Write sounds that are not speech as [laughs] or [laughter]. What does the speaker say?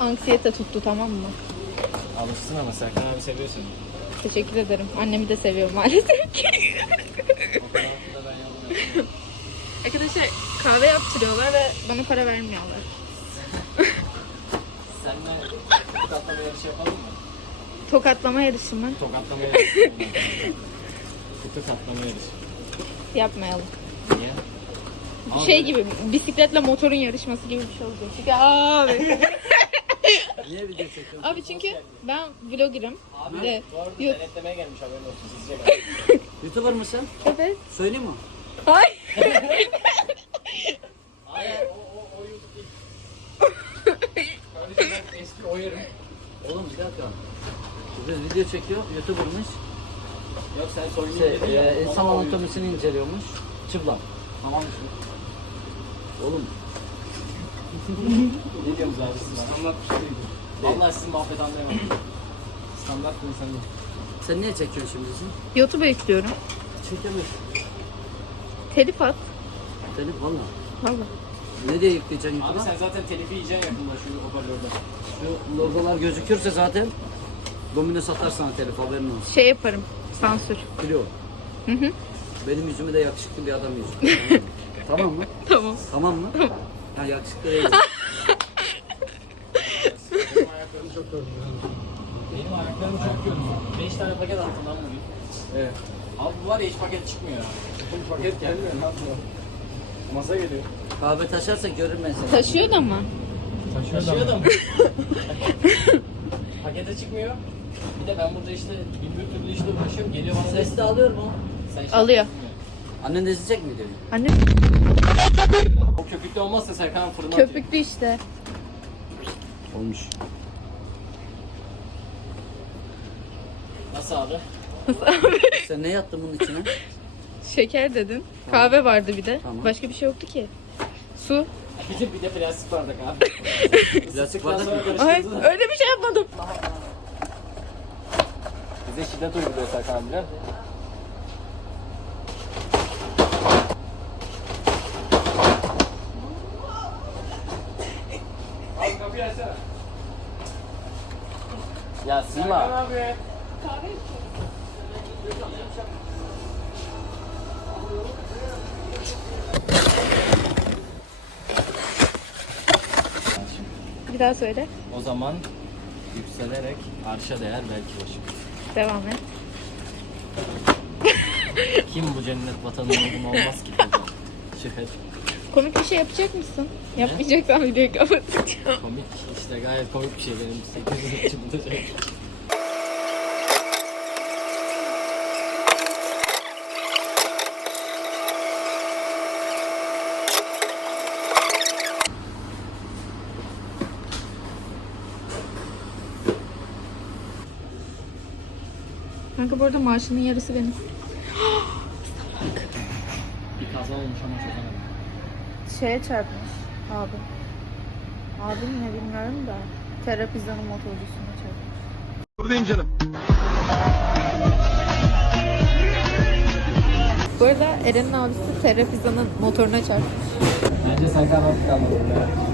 anksiyete tuttu tamam mı? Alışsın ama Serkan abi seviyor seni. Teşekkür ederim. Annemi de seviyorum maalesef ki. Arkadaşlar kahve yaptırıyorlar ve bana para vermiyorlar. Seninle tokatlama yarışı yapalım mı? Tokatlama yarışı mı? Tokatlama yarışı. Kutu katlama yarışı. Yapmayalım. Niye? Bir şey gibi bisikletle motorun yarışması gibi bir şey olacak. Çünkü abi. [laughs] Niye video çekiyorsun? abi çünkü ben vloggerım. Abi Ve bu arada Yok. denetlemeye gelmiş haberin olsun sizce. [laughs] Youtuber mısın? evet. Söyleyeyim mi? Ay. [laughs] Hayır o o o YouTube değil. [laughs] Kardeşim ben eski o yerim. Oğlum bir dakika. Biz video çekiyor. Youtuber'mış. Yok sen soyunu Şey, ya. e, insan anatomisini inceliyormuş. Çıplak. Tamam mı? Oğlum Ne diyorsunuz abi siz? Standart bir şey değil. Vallahi sizin muhabbet anlayamadım. Standart bir insan değil. sen niye çekiyorsun şimdi bizi? YouTube'a yüklüyorum. Çekemez. Telif at. Telif valla. Valla. Ne diye yükleyeceksin Abi YouTube'a? sen zaten telifi yiyeceksin yakında şu hoparlörde. Şu logolar gözükürse zaten domino satar sana telif haberin olsun. Şey yaparım. Sansür. Biliyorum. Hı hı. Benim yüzümü de yakışıklı bir adam yüzü. [laughs] tamam mı? Tamam. Tamam mı? Ha yakışıklı değil. Benim görünüyor. Benim ayaklarım çok görünüyor. 5 tane paket attım lan bugün. Evet. Abi bu var ya hiç paket çıkmıyor. Hiç paket gelmiyor ne yapıyor? Masa geliyor. Kahve taşarsak görürüm ben seni. Taşıyor da mı? Taşıyor da mı? [laughs] Pakete çıkmıyor. Bir de ben burada işte bin bir türlü işte uğraşıyorum. Geliyor bana Ses de alıyor mu? Sen şey Alıyor. Annen de izleyecek mi diyor? Anne O köpükte olmazsa Serkan fırına köpüklü işte. Olmuş. Nasıl abi? Sen ne yattın bunun içine? Şeker dedin. Kahve vardı bir de. Tamam. Başka bir şey yoktu ki. Su. Bir de, bir de plastik bardak abi. [laughs] Plastik bardak mı? Ay öyle bir şey yapmadım. Bize şiddet uyguluyor Serkan açsana. Ya Sima. abi. Bir daha söyle. O zaman yükselerek arşa değer belki başım. Devam et. [laughs] Kim bu cennet vatanı uygun olmaz ki? Şıhret. Komik bir şey yapacak mısın? Yapmayacaksan videoyu kapatacağım. Komik işte gayet komik bir şey benim 800 yaşımda şey. Kanka bu arada maaşının yarısı benim. Bir kaza olmuş ama çok önemli. Şeye çarpmış abi. Abim ne bilmiyorum da. Terapizanın motorcusuna çarpmış. Buradayım canım. Bu arada Eren'in abisi Terapizanın motoruna çarpmış. Bence abi kalmadı.